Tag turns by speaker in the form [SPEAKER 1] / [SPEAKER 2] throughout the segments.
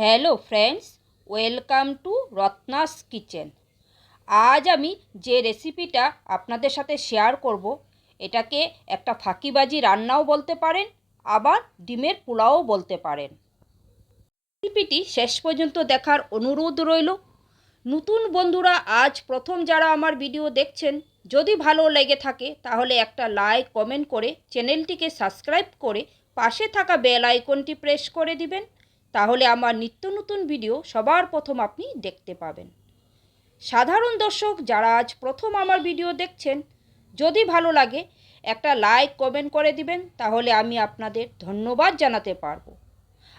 [SPEAKER 1] Hello friends, welcome to Ratna's kitchen. আজ আমি যে রেসিপিটা আপনাদের সাথে শেয়ার করব, এটাকে একটা ফাঁকিবাজি রান্নাও বলতে পারেন, আবার ডিমের পোলাও বলতে পারেন। রেসিপিটি শেষ পর্যন্ত দেখার অনুরোধ রইল। নতুন বন্ধুরা, আজ প্রথম যারা আমার ভিডিও দেখছেন, যদি ভালো লেগে থাকে, তাহলে একটা লাইক, কমেন্ট করে চ্যানেলটিকে সাবস্ক্রাইব করে পাশে থাকা বেল আইকনটি প্রেস করে দিবেন। তাহলে আমার নিত্য নতুন ভিডিও সবার প্রথম আপনি দেখতে পাবেন। সাধারণ দর্শক যারা আজ প্রথম আমার ভিডিও দেখছেন, যদি ভালো লাগে একটা লাইক কমেন্ট করে দিবেন, তাহলে আমি আপনাদের ধন্যবাদ জানাতে পারব।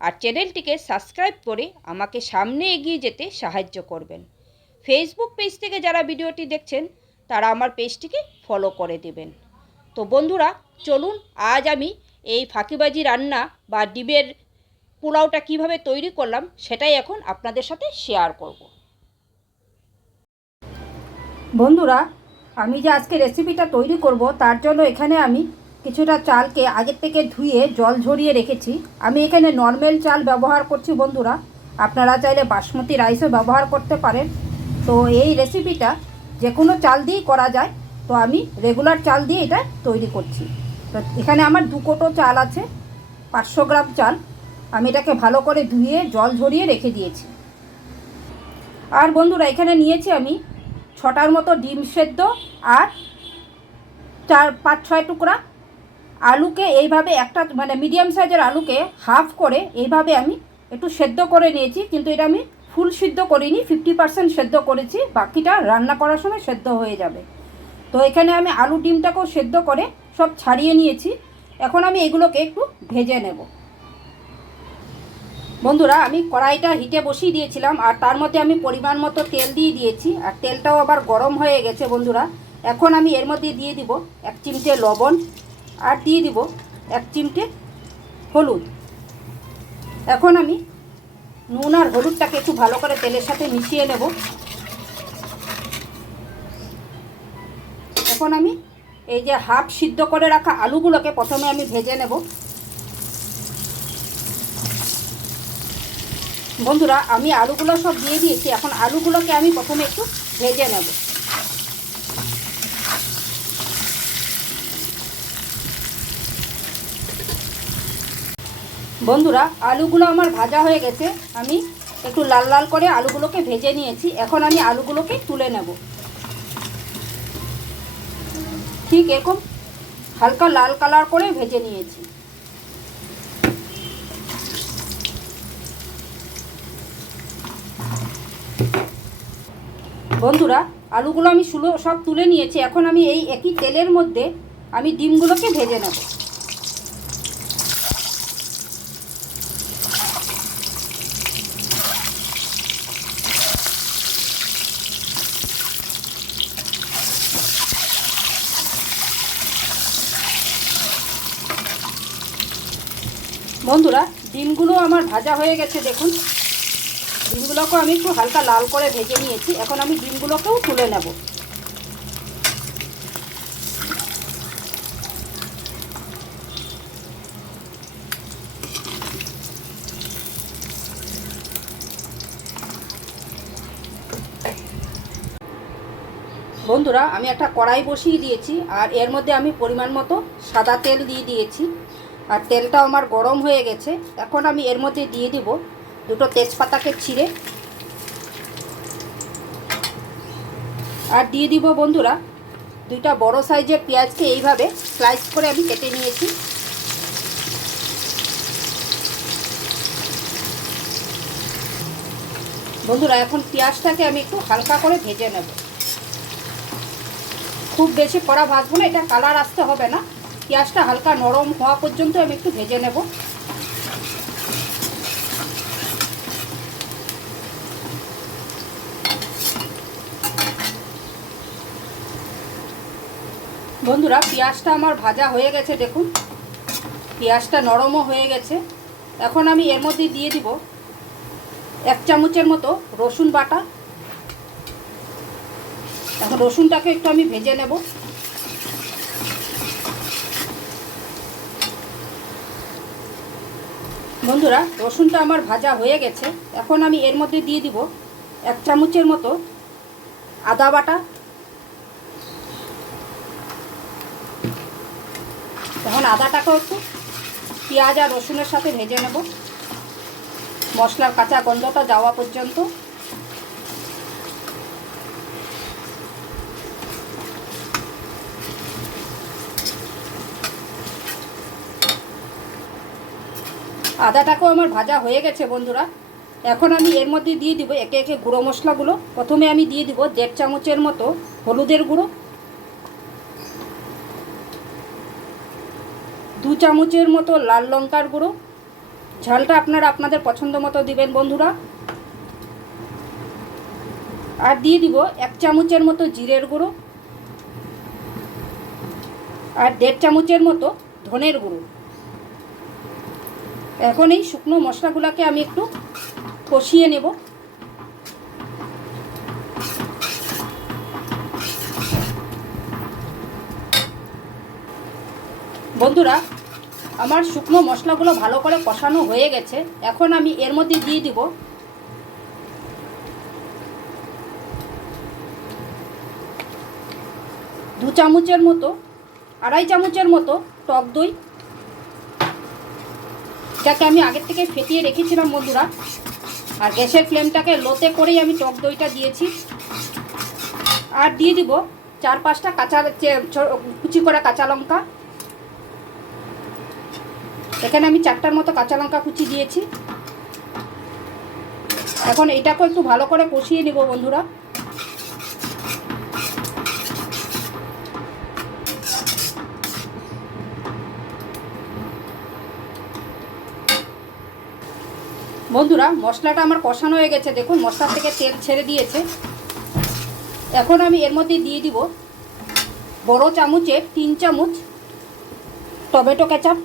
[SPEAKER 1] আর চ্যানেলটিকে সাবস্ক্রাইব করে আমাকে সামনে এগিয়ে যেতে সাহায্য করবেন। ফেসবুক পেজ থেকে যারা ভিডিওটি দেখছেন, তারা আমার পেজটিকে ফলো করে দেবেন। তো বন্ধুরা, চলুন, আজ আমি এই ফাঁকিবাজি রান্না বা ডিমের পোলাওটা কীভাবে তৈরি করলাম সেটাই এখন আপনাদের সাথে শেয়ার করব। বন্ধুরা, আমি যে আজকে রেসিপিটা তৈরি করব, তার জন্য এখানে আমি কিছুটা চালকে আগের থেকে ধুয়ে জল ঝরিয়ে রেখেছি। আমি এখানে নর্মাল চাল ব্যবহার করছি বন্ধুরা। আপনারা চাইলে বাসমতি রাইসও ব্যবহার করতে পারেন। তো এই রেসিপিটা যে কোনো চাল দিয়েই করা যায়। তো আমি রেগুলার চাল দিয়ে এটা তৈরি করছি। তো এখানে আমার দু কোটো চাল আছে, পাঁচশো গ্রাম চাল। আমি এটাকে ভালো করে ধুয়ে, জল ঝরিয়ে রেখে দিয়েছি। আর বন্ধুরা, এখানে নিয়েছি আমি ছটার মতো ডিম সেদ্ধ আর চার, পাঁচ, ছয় টুকরা আলুকে এইভাবে একটা মানে মিডিয়াম সাইজের আলুকে হাফ করে এইভাবে আমি একটু সেদ্ধ করে নিয়েছি, কিন্তু এটা আমি ফুল সিদ্ধ করিনি, ফিফটি পার্সেন্ট সেদ্ধ করেছি, বাকিটা রান্না করার সময় সেদ্ধ হয়ে যাবে। তো এখানে আমি আলু ডিমটাকেও সেদ্ধ করে সব ছাড়িয়ে নিয়েছি। এখন আমি এগুলোকে একটু ভেজে নেব। বন্ধুরা, আমি কড়াইটা হিটে বসিয়ে দিয়েছিলাম, আর তার মধ্যে আমি পরিমাণ মতো তেল দিয়ে দিয়েছি, আর তেলটাও আবার গরম হয়ে গেছে বন্ধুরা। এখন আমি এর মধ্যে দিয়ে দিব এক চিমটে লবণ, আর দিয়ে দিব এক চিমটে হলুদ। এখন আমি নুন আর হলুদটাকে একটু ভালো করে তেলের সাথে মিশিয়ে নেব। এখন আমি এই যে হাফ সিদ্ধ করে রাখা আলুগুলোকে প্রথমে আমি ভেজে নেব। বন্ধুরা, আমি আলুগুলো সব দিয়ে দিয়েছি। এখন আলুগুলোকে আমি প্রথমে একটু ভেজে নেব। বন্ধুরা, আলুগুলো আমার ভাজা হয়ে গেছে। আমি একটু লাল লাল করে আলুগুলোকে ভেজে নিয়েছি। এখন আমি আলুগুলোকে তুলে নেব। ঠিক এরকম হালকা লাল কালার করে ভেজে নিয়েছি। বন্ধুরা, আলুগুলো আমি সুলো সব তুলে নিয়েছি। এখন আমি এই একই তেলের মধ্যে আমি ডিমগুলোকে ভেজে নেব। বন্ধুরা, ডিমগুলো আমার ভাজা হয়ে গেছে, দেখুন। ডিমগুলোকেও আমি একটু হালকা লাল করে ভেজে নিয়েছি। এখন আমি ডিমগুলোকেও তুলে নেব। বন্ধুরা, আমি একটা কড়াই বসিয়ে দিয়েছি, আর এর মধ্যে আমি পরিমাণ মতো সাদা তেল দিয়ে দিয়েছি। আর তেলটাও আমার গরম হয়ে গেছে। এখন আমি এর মধ্যে দিয়ে দিব দুটো তেজপাতাকে ছিঁড়ে আর দিয়ে দিব বন্ধুরা, দুইটা বড় সাইজের পেঁয়াজকে এইভাবে স্লাইস করে আমি কেটে নিয়েছি। বন্ধুরা, এখন পেঁয়াজটাকে আমি একটু হালকা করে ভেজে নেব। খুব বেশি কড়া ভাজবো না, এটা কালার আসতে হবে না। পেঁয়াজটা হালকা নরম হওয়া পর্যন্ত আমি একটু ভেজে নেব। বন্ধুরা, পেঁয়াজটা আমার ভাজা হয়ে গেছে, দেখুন। পেঁয়াজটা নরমও হয়ে গেছে। এখন আমি এর মধ্যে দিয়ে দিব এক চামচের মতো রসুন বাটা। এখন রসুনটাকে একটু আমি ভেজে নেব। বন্ধুরা, রসুনটা আমার ভাজা হয়ে গেছে। এখন আমি এর মধ্যে দিয়ে দিব এক চামচের মতো আদা বাটা। আদাটাকেও একটু পেঁয়াজ আর রসুনের সাথে ভেজে নেব। মশলার কাঁচা গন্ধটা যাওয়া পর্যন্ত। আদাটাকেও আমার ভাজা হয়ে গেছে বন্ধুরা। এখন আমি এর মধ্যে দিয়ে দিব একে একে গুঁড়ো মশলাগুলো। প্রথমে আমি দিয়ে দিব দেড় চামচের মতো হলুদের গুঁড়ো। দু চামচের মতো লাল লঙ্কার গুঁড়ো। ঝালটা আপনারা আপনাদের পছন্দ মতো দিবেন বন্ধুরা। আর দিয়ে দিব এক চামচের মতো জিরের গুঁড়ো। আর দেড় চামচের মতো ধনের গুঁড়ো। এখন এই শুকনো মশলাগুলোকে আমি একটু কষিয়ে নেব। বন্ধুরা আমার শুকনো মশলাগুলো ভালো করে কষানো হয়ে গেছে। এখন আমি এর মধ্যে দিয়ে দিব। দু চামচের মতো, আড়াই চামচের মতো টক দই। যাকে আমি আগের থেকে ফেটিয়ে রেখেছিলাম বন্ধুরা। আর গ্যাসের ফ্লেমটাকে লোতে করেই আমি টক দইটা দিয়েছি। আর দিয়ে দিব চার পাঁচটা কাঁচা কুচি করা কাঁচা লঙ্কা। এখানে আমি চারটার মতো কাঁচা লঙ্কা কুচি দিয়েছি। এখন এটাকেও একটু ভালো করে কষিয়ে নেব বন্ধুরা। বন্ধুরা, মশলাটা আমার কষানো হয়ে গেছে। দেখুন মশলা থেকে তেল ছেড়ে দিয়েছে। এখন আমি এর মধ্যে দিয়ে দিব বড় চামচের তিন চামচ টমেটো কেচাপ।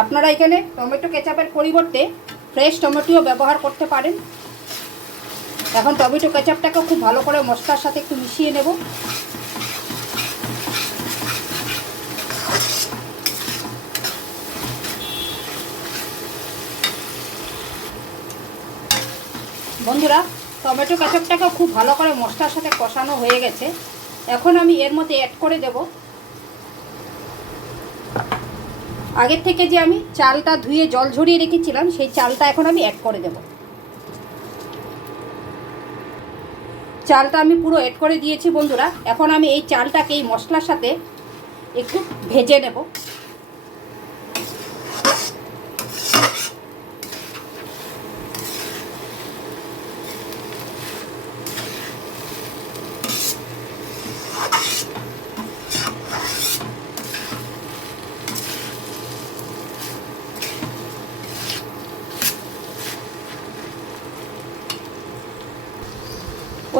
[SPEAKER 1] আপনারা এখানে টমেটো কেচাপের পরিবর্তে ফ্রেশ টমেটোও ব্যবহার করতে পারেন। এখন টমেটো কেচাপটাকে খুব ভালো করে মশলার সাথে একটু মিশিয়ে নেব। বন্ধুরা, টমেটো কেচাপটাকে খুব ভালো করে মশলার সাথে কষানো হয়ে গেছে। এখন আমি এর মধ্যে অ্যাড করে দেব। আগের থেকে যে আমি চালটা ধুয়ে জল ঝরিয়ে রেখেছিলাম, সেই চালটা এখন আমি অ্যাড করে দেব। চালটা আমি পুরো অ্যাড করে দিয়েছি বন্ধুরা। এখন আমি এই চালটাকে এই মশলার সাথে একটু ভেজে নেব।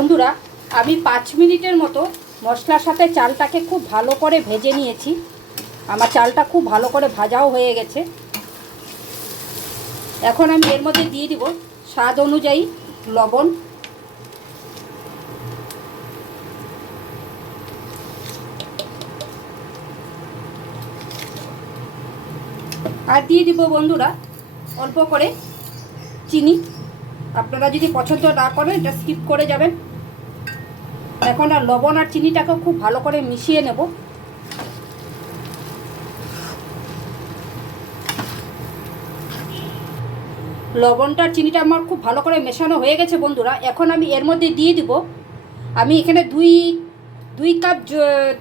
[SPEAKER 1] বন্ধুরা, আমি পাঁচ মিনিটের মতো মশলার সাথে চালটাকে খুব ভালো করে ভেজে নিয়েছি। আমার চালটা খুব ভালো করে ভাজাও হয়ে গেছে। এখন আমি এর মধ্যে দিয়ে দিব স্বাদ অনুযায়ী লবণ। আর দিয়ে দিব বন্ধুরা অল্প করে চিনি। আপনারা যদি পছন্দ না করেন, এটা স্কিপ করে যাবেন। এখন আর লবণ আর চিনিটাকে খুব ভালো করে মিশিয়ে নেব। লবণটা চিনিটা আমার খুব ভালো করে মেশানো হয়ে গেছে বন্ধুরা। এখন আমি এর মধ্যে দিয়ে দিব। আমি এখানে দুই দুই কাপ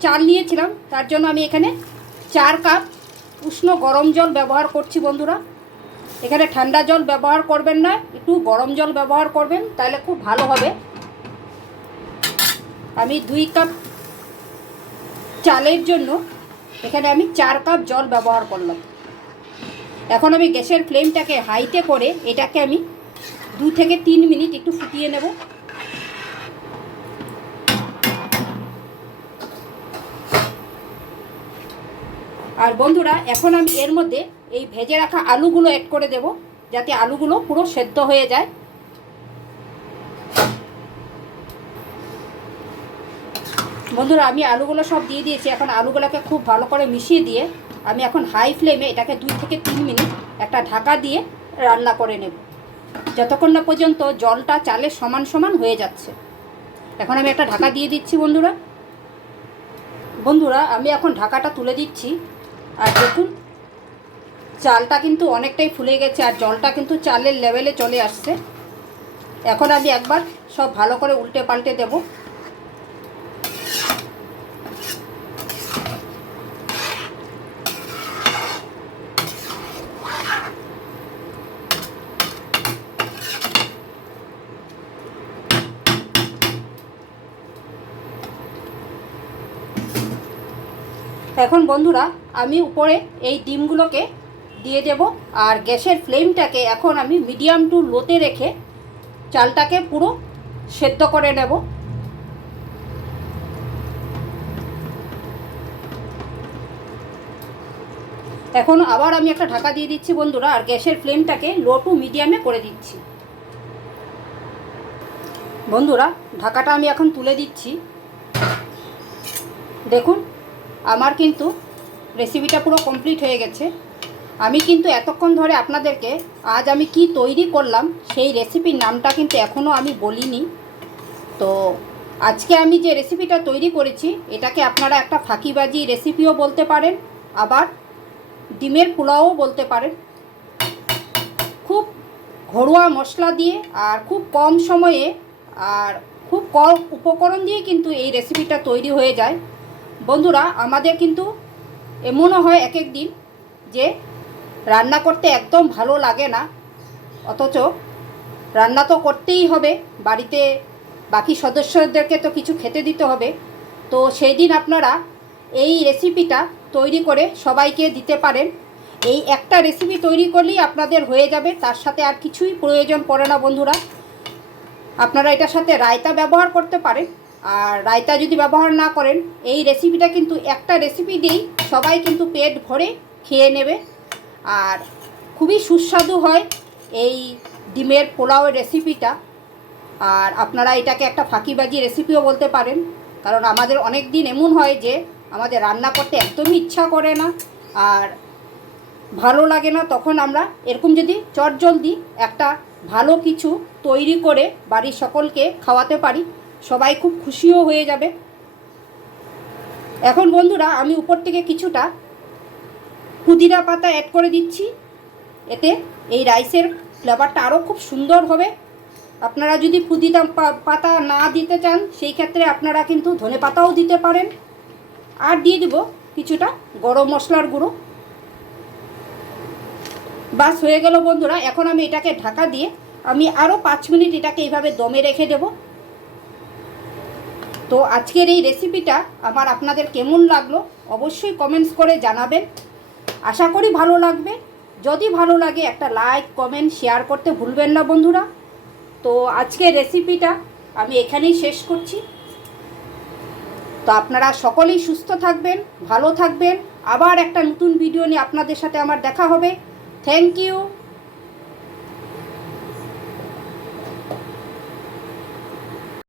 [SPEAKER 1] চাল নিয়েছিলাম। তার জন্য আমি এখানে চার কাপ উষ্ণ গরম জল ব্যবহার করছি বন্ধুরা। এখানে ঠান্ডা জল ব্যবহার করবেন না, একটু গরম জল ব্যবহার করবেন, তাহলে খুব ভালো হবে। আমি দুই কাপ চালের জন্য এখানে আমি চার কাপ জল ব্যবহার করলাম। এখন আমি গ্যাসের ফ্লেমটাকে হাইতে করে এটাকে আমি দু থেকে তিন মিনিট একটু ফুটিয়ে নেব। আর বন্ধুরা, এখন আমি এর মধ্যে এই ভেজে রাখা আলুগুলো অ্যাড করে দেব, যাতে আলুগুলো পুরো সেদ্ধ হয়ে যায়। বন্ধুরা, আমি আলুগুলো সব দিয়ে দিয়েছি। এখন আলুগুলোকে খুব ভালো করে মিশিয়ে দিয়ে আমি এখন হাই ফ্লেমে এটাকে দুই থেকে তিন মিনিট একটা ঢাকা দিয়ে রান্না করে নেব। যতক্ষণ না পর্যন্ত জলটা চালের সমান সমান হয়ে যাচ্ছে। এখন আমি একটা ঢাকা দিয়ে দিচ্ছি বন্ধুরা। বন্ধুরা, আমি এখন ঢাকাটা তুলে দিচ্ছি। আর দেখুন, চালটা কিন্তু অনেকটাই ফুলে গেছে আর জলটা কিন্তু চালের লেভেলে চলে আসছে। এখন আমি একবার সব ভালো করে উল্টে পাল্টে দেব। এখন বন্ধুরা, আমি উপরে এই ডিমগুলোকে দিয়ে দেব, আর গ্যাসের ফ্লেমটাকে এখন আমি মিডিয়াম টু লোতে রেখে চালটাকে পুরো সেদ্ধ করে নেব। এখন আবার আমি একটা ঢাকা দিয়ে দিচ্ছি বন্ধুরা, আর গ্যাসের ফ্লেমটাকে লো টু মিডিয়ামে করে দিচ্ছি। বন্ধুরা, ঢাকাটা আমি এখন তুলে দিচ্ছি। দেখুন আমার কিন্তু রেসিপিটা পুরো কমপ্লিট হয়ে গেছে। আমি কিন্তু এতক্ষণ ধরে আপনাদেরকে আজ আমি কি তৈরি করলাম সেই রেসিপির নামটা কিন্তু এখনও আমি বলিনি। তো আজকে আমি যে রেসিপিটা তৈরি করেছি, এটাকে আপনারা একটা ফাঁকিবাজি রেসিপিও বলতে পারেন, আবার ডিমের পোলাও বলতে পারেন। খুব ঘরোয়া মশলা দিয়ে আর খুব কম সময়ে আর খুব কম উপকরণ দিয়ে কিন্তু এই রেসিপিটা তৈরি হয়ে যায়। বন্ধুরা, আমাদের কিন্তু এমনও হয় এক এক দিন যে রান্না করতে একদম ভালো লাগে না। অথচ রান্না তো করতেই হবে, বাড়িতে বাকি সদস্যদেরকে তো কিছু খেতে দিতে হবে। তো সেই দিন আপনারা এই রেসিপিটা তৈরি করে সবাইকে দিতে পারেন। এই একটা রেসিপি তৈরি করলেই আপনাদের হয়ে যাবে, তার সাথে আর কিছুই প্রয়োজন পড়ে না বন্ধুরা। আপনারা এটার সাথে রায়তা ব্যবহার করতে পারেন। আর রায়তা যদি ব্যবহার না করেন, এই রেসিপিটা কিন্তু একটা রেসিপি দিয়েই সবাই কিন্তু পেট ভরে খেয়ে নেবে। আর খুবই সুস্বাদু হয় এই ডিমের পোলাওয়ের রেসিপিটা আর আপনারা এটাকে একটা ফাঁকিবাজি রেসিপিও বলতে পারেন, কারণ আমাদের অনেক দিন এমন হয় যে আমাদের রান্না করতে একদমই ইচ্ছা করে না, আর ভালো লাগে না, তখন আমরা এরকম যদি চটজলদি একটা ভালো কিছু তৈরি করে বাড়ির সকলকে খাওয়াতে পারি সবাই খুব খুশিও হয়ে যাবে। এখন বন্ধুরা, আমি উপর থেকে কিছুটা পুদিনা পাতা অ্যাড করে দিচ্ছি। এতে এই রাইসের ফ্লেভারটা আরও খুব সুন্দর হবে। আপনারা যদি পুদিনা পাতা না দিতে চান, সেই ক্ষেত্রে আপনারা কিন্তু ধনে পাতাও দিতে পারেন। আর দিয়ে দেবো কিছুটা গরম মশলার গুঁড়ো। বাস, হয়ে গেল বন্ধুরা। এখন আমি এটাকে ঢাকা দিয়ে আমি আরও পাঁচ মিনিট এটাকে এইভাবে দমে রেখে দেব। তো আজকের এই রেসিপিটা আমার আপনাদের কেমন লাগল অবশ্যই কমেন্টস করে জানাবেন। আশা করি ভালো লাগবে। যদি ভালো লাগে একটা লাইক কমেন্ট শেয়ার করতে ভুলবেন না বন্ধুরা। তো আজকের রেসিপিটা আমি এখানেই শেষ করছি। তো আপনারা সকলেই সুস্থ থাকবেন, ভালো থাকবেন। আবার একটা নতুন ভিডিও নিয়ে আপনাদের সাথে আমার দেখা হবে। Thank you